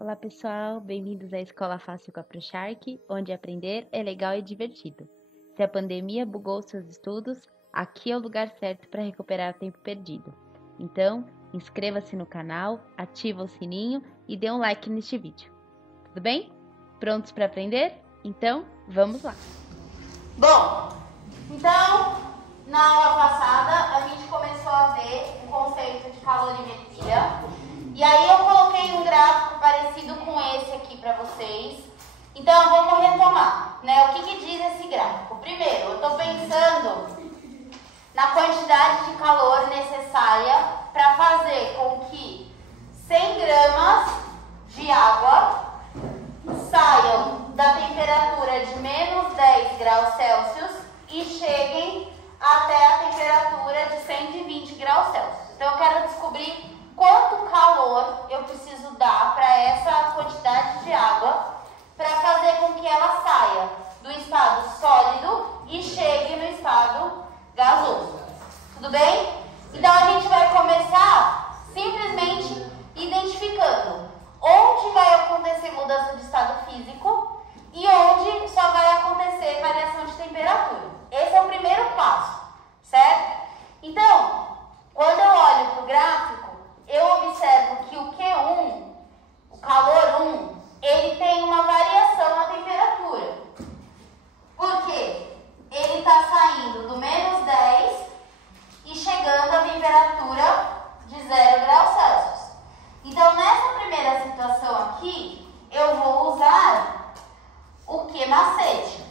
Olá pessoal, bem-vindos à Escola Fácil com a ProShark, onde aprender é legal e divertido. Se a pandemia bugou seus estudos, aqui é o lugar certo para recuperar o tempo perdido. Então, inscreva-se no canal, ativa o sininho e dê um like neste vídeo. Tudo bem? Prontos para aprender? Então, vamos lá! Bom, então, na aula passada a gente começou a ver o conceito de calorimetria. E aí eu coloquei um gráfico parecido com esse aqui para vocês. Então vamos retomar, né? O que diz esse gráfico? Primeiro, eu estou pensando na quantidade de calor necessária para fazer com que 100 gramas de água saiam da temperatura de menos 10 graus Celsius e cheguem até a temperatura de 120 graus Celsius. Então eu quero descobrir quanto calor eu preciso dar para essa quantidade de água para fazer com que ela saia do estado sólido e chegue no estado gasoso. Tudo bem? Então a gente vai começar simplesmente identificando onde vai acontecer mudança de estado físico e onde só vai acontecer variação de temperatura. Esse é o primeiro passo, certo? Então, quando eu olho para o gráfico, eu observo que o Q1, o calor 1, ele tem uma variação na temperatura. Por quê? Ele está saindo do menos 10 e chegando à temperatura de 0 graus Celsius. Então, nessa primeira situação aqui, eu vou usar o Q macete.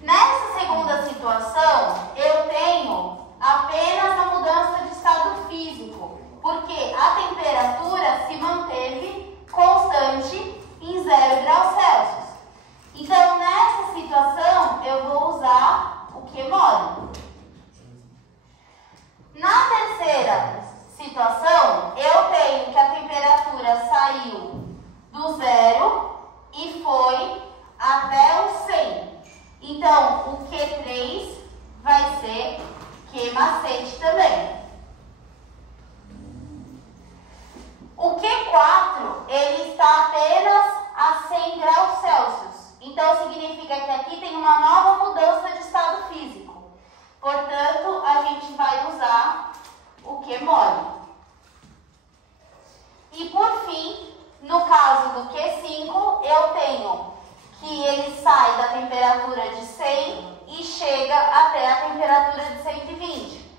Nessa segunda situação, eu tenho apenas a mudança de estado físico, porque a temperatura se manteve constante em 0 graus Celsius. Então, nessa situação, eu vou usar o Q mole. Na terceira situação, eu tenho que a temperatura saiu do 0 e foi até o 100. Então, o Q3 vai ser Q macete também. O Q4, ele está apenas a 100 graus Celsius. Então, significa que aqui tem uma nova mudança de estado físico. Portanto, a gente vai usar o Q mole. E por fim, no caso do Q5, eu tenho que ele sai da temperatura de 100 e chega até a temperatura de 120.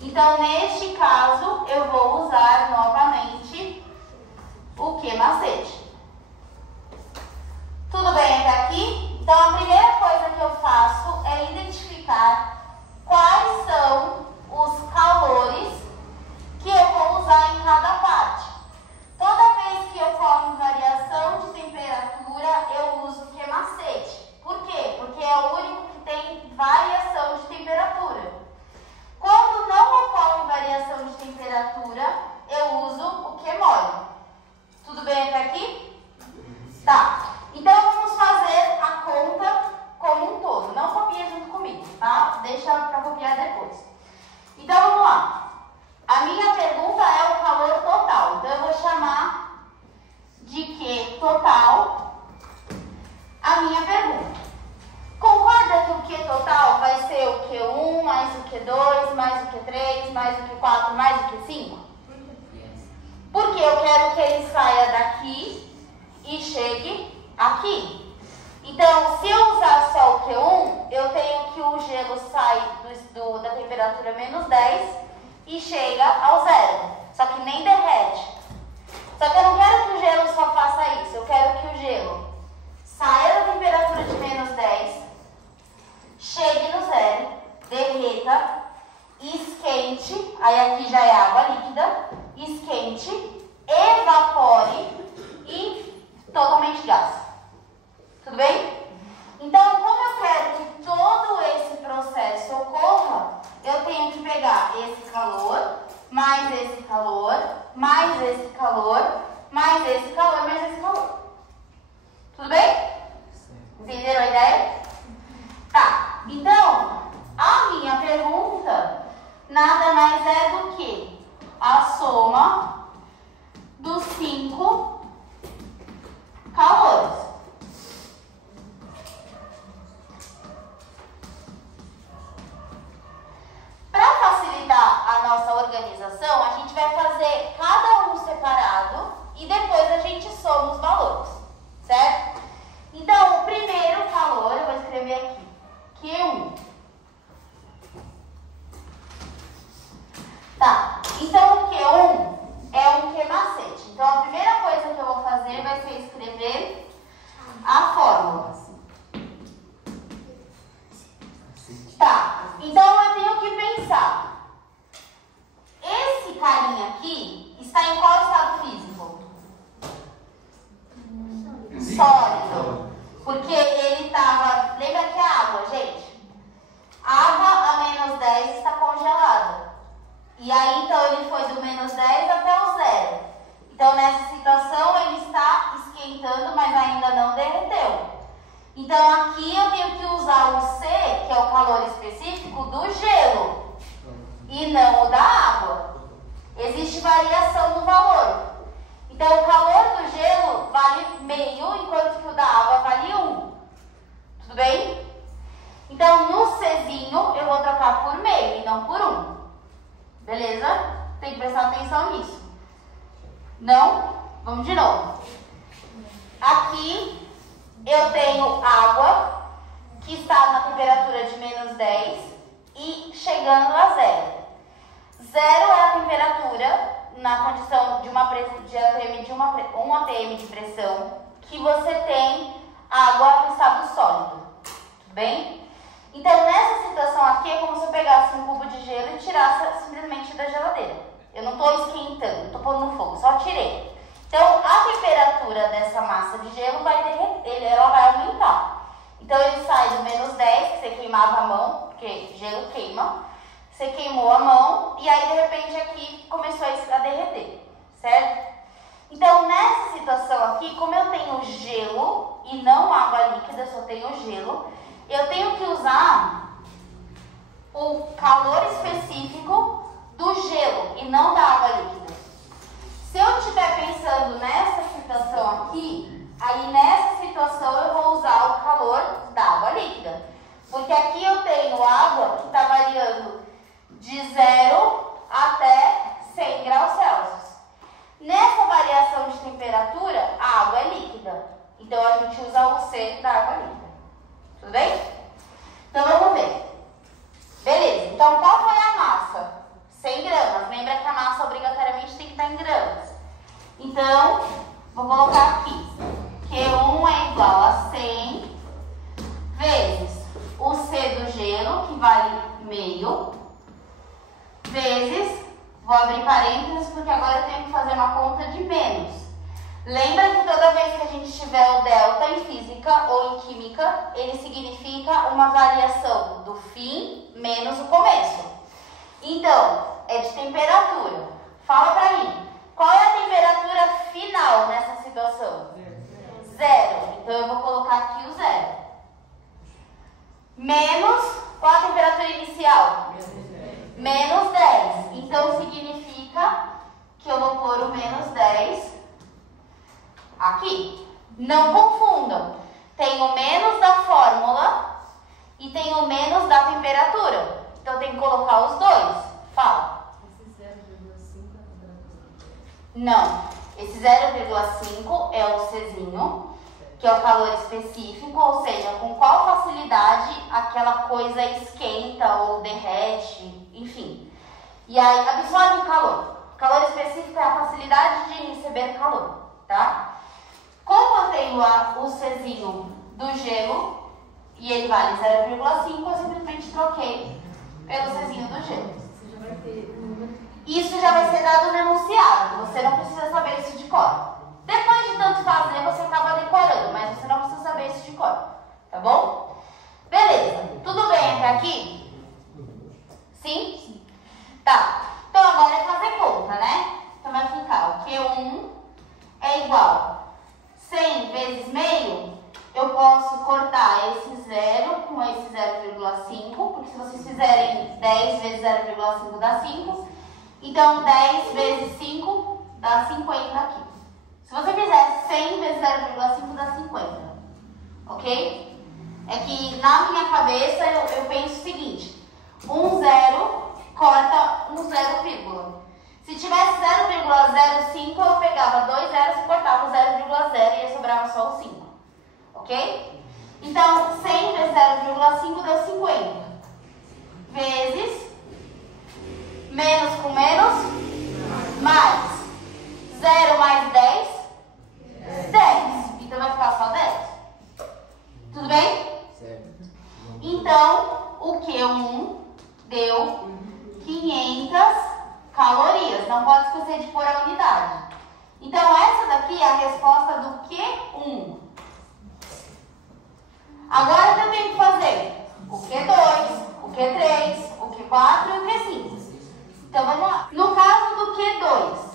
Então, neste caso, eu vou usar novamente o Q macete. Tudo bem até aqui? Então, a primeira coisa que eu faço é identificar quais são os calores que eu vou usar em cada parte. Toda vez que ocorre variação de temperatura, eu uso o Q macete. Por quê? Porque é o único que tem variação de temperatura. Quando não ocorre variação de temperatura, eu uso o Q mole. Tudo bem até aqui? Tá. Então, vamos fazer a conta como um todo. Não copia junto comigo, tá? Deixa para copiar depois. Então, vamos lá. A minha pergunta é o calor total. Então, eu vou chamar de Q total a minha pergunta. Concorda que o Q total vai ser o Q1 mais o Q2 mais o Q3 mais o Q4 mais o Q5? Porque eu quero que ele saia daqui e chegue aqui. Então, se eu usar só o Q1, eu tenho que o gelo sai da temperatura menos 10 e chega ao 0. Só que nem derrete. Só que eu não quero que o gelo só faça isso. Eu quero que o gelo saia da temperatura de menos 10, chegue no 0, derreta, esquente, aí aqui já é água líquida, esquente, evapore e totalmente gás. Tudo bem? Então, como eu quero que todo esse processo ocorra, eu tenho que pegar esse calor, mais esse calor, mais esse calor, mais esse calor, mais esse calor. Tudo bem? Entenderam a ideia? Tá. Então, a minha pergunta nada mais é do que a soma soma dos 5 calores. Para facilitar a nossa organização, a gente vai fazer cada um separado e depois a gente soma os valores, certo? Então, o primeiro calor, eu vou escrever aqui, Q1. Tá, então o Q1 é um Q macete. Então, a primeira coisa que eu vou fazer vai ser escrever a fórmula. Tá, então eu tenho que pensar. Esse carinha aqui está em qual estado físico? Sólido. Porque ele estava... Lembra que é água, gente? Água a menos 10 está congelada. E aí, então, ele foi do menos 10 até o zero. Então, nessa situação, ele está esquentando, mas ainda não derreteu. Então, aqui eu tenho que usar o C, que é o calor específico do gelo, e não o da água. Existe variação no valor. Então, o calor do gelo vale meio, enquanto que o da água vale 1. Tudo bem? Então, no Czinho, eu vou trocar por meio e não por 1. Beleza? Tem que prestar atenção nisso. Não? Vamos de novo. Aqui eu tenho água que está na temperatura de menos 10 e chegando a zero. Zero é a temperatura na condição de um atm de pressão que você tem água no estado sólido. Tudo bem? Então, nessa situação aqui, é como se eu pegasse um cubo de gelo e tirasse simplesmente da geladeira. Eu não estou esquentando, estou pondo no fogo, só tirei. Então, a temperatura dessa massa de gelo vai derreter, ela vai aumentar. Então, ele sai do menos 10, que você queimava a mão, porque gelo queima. Você queimou a mão e aí, de repente, aqui começou a derreter, certo? Então, nessa situação aqui, como eu tenho gelo e não água líquida, só tenho gelo, eu tenho que usar o calor específico do gelo e não da água líquida. Se eu estiver pensando nessa situação aqui, aí nessa situação eu vou usar o calor da água líquida. Porque aqui eu tenho água que está variando de 0 até 100 graus Celsius. Nessa variação de temperatura, a água é líquida. Então, a gente usa o C da água líquida. Tudo bem? Então, vamos ver. Beleza. Então, qual foi a massa? 100 gramas. Lembra que a massa obrigatoriamente tem que estar em gramas. Então, vou colocar aqui. Q1 é igual a 100 vezes o C do gelo, que vale meio, vezes, vou abrir parênteses porque agora eu tenho que fazer uma conta de menos. Lembra que toda vez que a gente tiver o delta em física ou em química, ele significa uma variação do fim menos o começo. Então, é de temperatura. Fala pra mim, qual é a temperatura final nessa situação? Zero. Então, eu vou colocar aqui o zero. Menos, qual a temperatura inicial? Menos 10. Então, significa que eu vou pôr o menos 10 aqui. Não confundam. Tem o menos da fórmula e tem o menos da temperatura. Então, tem que colocar os dois. Fala. Esse 0,5 é a temperatura? Não. Esse 0,5 é o Czinho, que é o calor específico, ou seja, com qual facilidade aquela coisa esquenta ou derrete, enfim. E aí, absorve calor. Calor específico é a facilidade de receber calor, tá? Como eu tenho o Czinho do gelo, e ele vale 0,5, eu simplesmente troquei pelo Czinho do gelo. Você já vai ter um número. Isso já vai ser dado no enunciado, você não precisa saber isso de cor. Depois de tanto fazer, você acaba decorando, mas você não precisa saber isso de cor, tá bom? Beleza, tudo bem até aqui? Sim? Tá, então agora é fazer conta, né? Então vai ficar o Q1 é igual 100 vezes meio, eu posso cortar esse 0 com esse 0,5, porque se vocês fizerem 10 vezes 0,5 dá 5, então 10 vezes 5 dá 50 aqui. Se você fizer 100 vezes 0,5 dá 50, ok? É que na minha cabeça eu penso o seguinte, um zero corta um zero vírgula. Se tivesse 0,05 eu pegava 2 zeros e cortava o 0,0 e ia sobrava só o 5, ok? Então 100 vezes 0,5 deu 50, vezes, menos com menos, mais, 0 mais 10, 10. Então vai ficar só 10. Tudo bem? Certo. Então, o Q1 deu 500 calorias. Não pode esquecer de pôr a unidade. Então, essa daqui é a resposta do Q1. Agora o que eu tenho que fazer? O Q2, o Q3, o Q4 e o Q5. Então, vamos lá. No caso do Q2,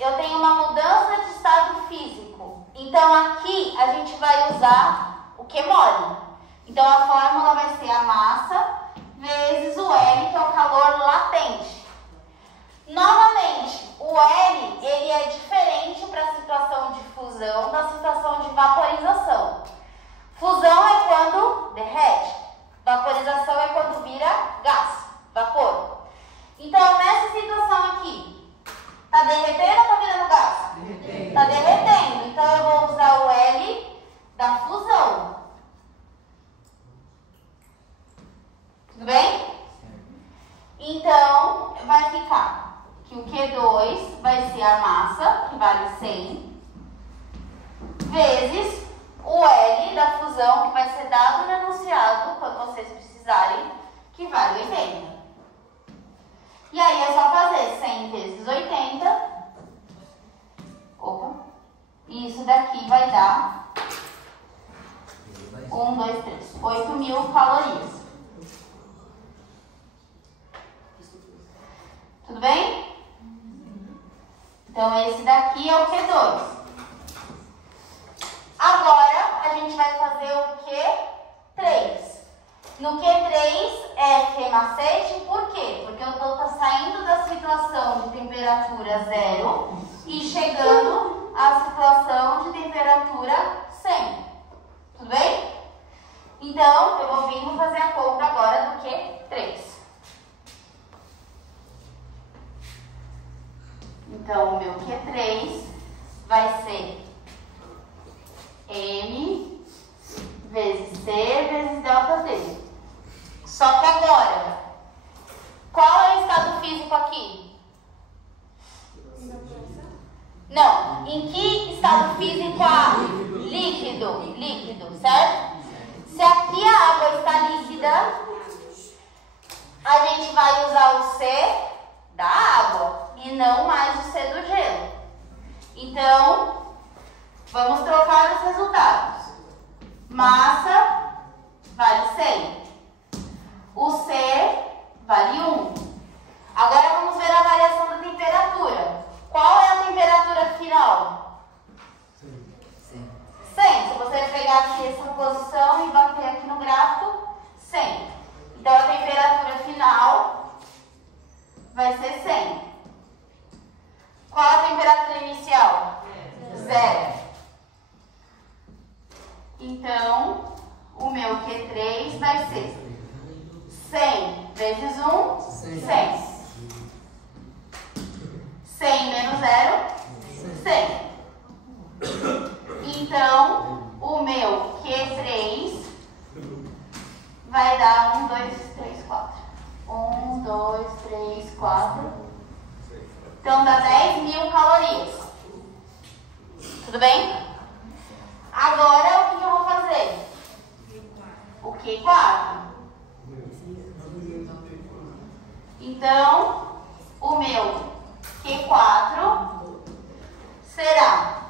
eu tenho uma mudança de estado físico. Então, aqui a gente vai usar o Q mole. Então, a fórmula vai ser a massa vezes o L, que é o calor latente. Novamente, o L ele é diferente para a situação de fusão da situação de vaporização. Fusão é quando derrete. Vaporização é quando vira gás, vapor. Então, nessa situação aqui, tá derretendo ou tá virando gás? Derretendo. Tá derretendo. Então, eu vou usar o L da fusão. Tudo bem? Então, vai ficar que o Q2 vai ser a massa, que vale 100, vezes o L da fusão, que vai ser dado no enunciado, quando vocês precisarem, que vale 80. E aí é só fazer 100 vezes 80. Opa. E isso daqui vai dar 1, 2, 3. 8.000 calorias. Tudo bem? Então, esse daqui é o Q2. Agora, a gente vai fazer o Q3. No Q3 é Q macete, por quê? Porque eu estou saindo da situação de temperatura 0 e chegando à situação de temperatura 100. Tudo bem? Então, eu vou vir fazer a conta agora do Q3. Então, o meu Q3 vai ser M vezes C vezes delta T. Só que agora, qual é o estado físico aqui? Não. Em que estado físico há? Líquido. Líquido, certo? Se aqui a água está líquida, a gente vai usar o C da água e não mais o C do gelo. Então, vamos trocar os resultados. Massa vale 100. O C vale 1. Agora vamos ver a variação da temperatura. Qual é a temperatura final? 100. Se você pegar aqui essa posição e bater aqui no gráfico, 100. Então a temperatura final vai ser 100. Qual a temperatura inicial? 0. Então, o meu Q3 vai ser 100 vezes 1, 100. 100 menos 0, 100. Então, o meu Q3 vai dar 1, 2, 3, 4. 1, 2, 3, 4. Então, dá 10.000 calorias. Tudo bem? Agora, o que eu vou fazer? O Q4. Então, o meu Q4 será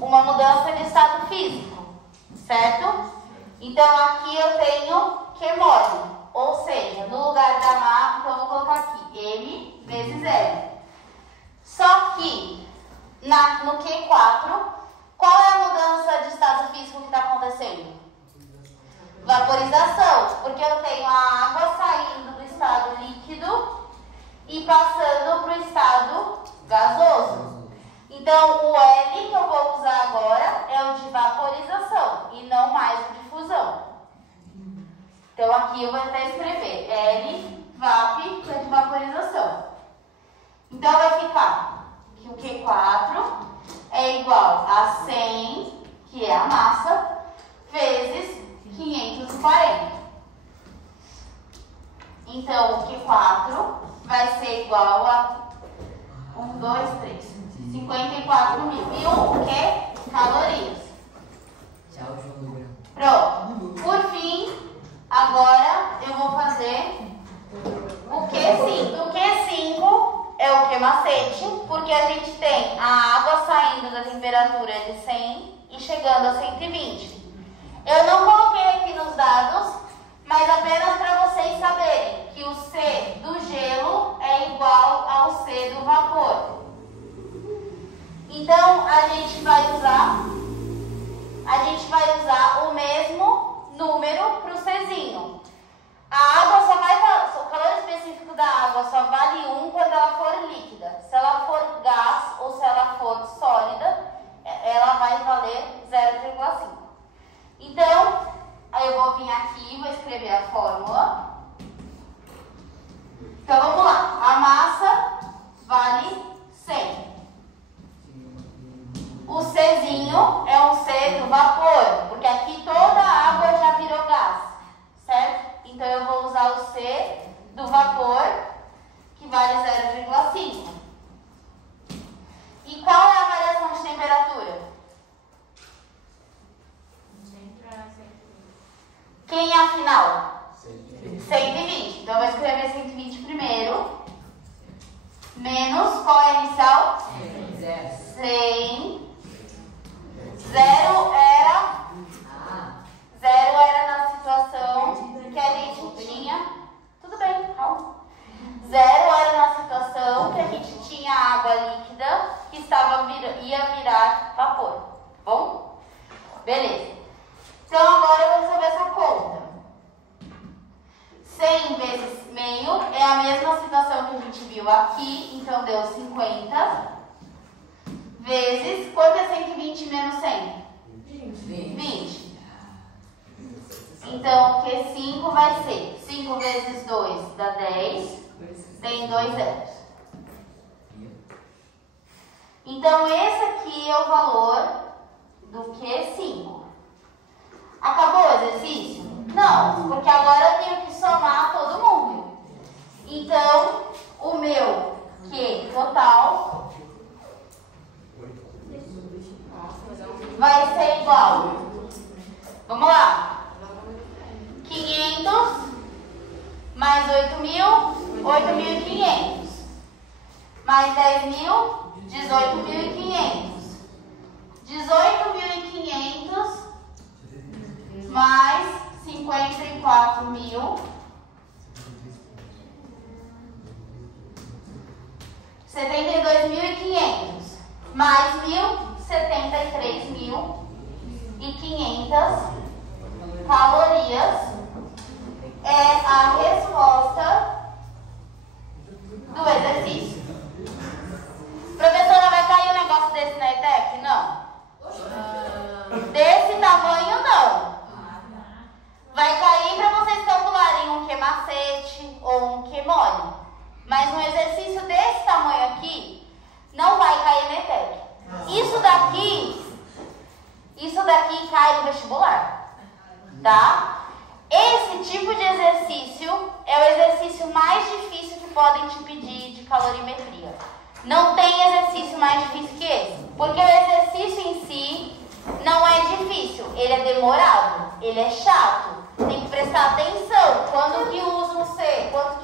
uma mudança de estado físico, certo? Então, aqui eu tenho Q mole, ou seja, no lugar da massa, então eu vou colocar aqui M vezes L. Só que, no Q4, qual é a mudança de estado físico que está acontecendo? Vaporização, porque eu tenho a água saindo do estado líquido passando para o estado gasoso. Então, o L que eu vou usar agora é o de vaporização e não mais o de fusão. Então, aqui eu vou até escrever L, VAP, que é de vaporização. Então, vai ficar que o Q4 é igual a 100, que é a massa, vezes 540. Então, o Q4 vai ser igual a 54 mil. E o que? Calorias. Tchau, João. Pronto. Por fim, agora eu vou fazer o Q5. O Q5 é o que macete, porque a gente tem a água saindo da temperatura de 100 e chegando a 120. Eu não coloquei aqui nos dados, mas apenas para vocês saberem que o C do gelo é igual ao C do vapor. Então, a gente vai usar o mesmo número para o Czinho. A água o calor específico da água só vale 1 quando ela for líquida. Se ela for gás ou se ela for sólida, ela vai valer 0,5. Então, aí eu vou vir aqui e vou escrever a fórmula. Então, vamos lá. A massa vale 100. O Czinho é um C do vapor, porque aqui toda a água já virou gás, certo? Então, eu vou usar o C do vapor, que vale 0,5. E qual é a variação de temperatura? Quem é a final? 120. Então, eu vou escrever 120 primeiro. Menos, qual é a inicial? 100. Zero era na situação que a gente tinha. Tudo bem, calma. Zero era na situação que a gente tinha água líquida que ia virar vapor. Tá bom? Beleza. Então agora eu vou resolver essa conta. 100 vezes meio é a mesma situação que a gente viu aqui, então deu 50. Vezes, quanto é 120 menos 100? 20. Então, o Q5 vai ser 5 vezes 2 dá 10. Tem 2 zeros. Então, esse aqui é o valor do Q5. Acabou o exercício? Não, porque agora eu tenho que somar todo mundo. Então, o meu Q total vai ser igual. Vamos lá. 500 mais 8.000, 8.500. Mais 10.000, 18.500. 18.500 mais 54.000. 72.500 mais 1.000, 73.500 calorias é a resposta do exercício. Professora, vai cair um negócio desse na ETEC? Não. Desse tamanho, não. Vai cair para vocês calcularem um Q-macete ou um Q-mole. Mas um exercício desse tamanho aqui não vai cair na ETEC. Isso daqui cai no vestibular, tá? Esse tipo de exercício é o exercício mais difícil que podem te pedir de calorimetria. Não tem exercício mais difícil que esse, porque o exercício em si não é difícil, ele é demorado, ele é chato. Tem que prestar atenção, quando que usa um C, quando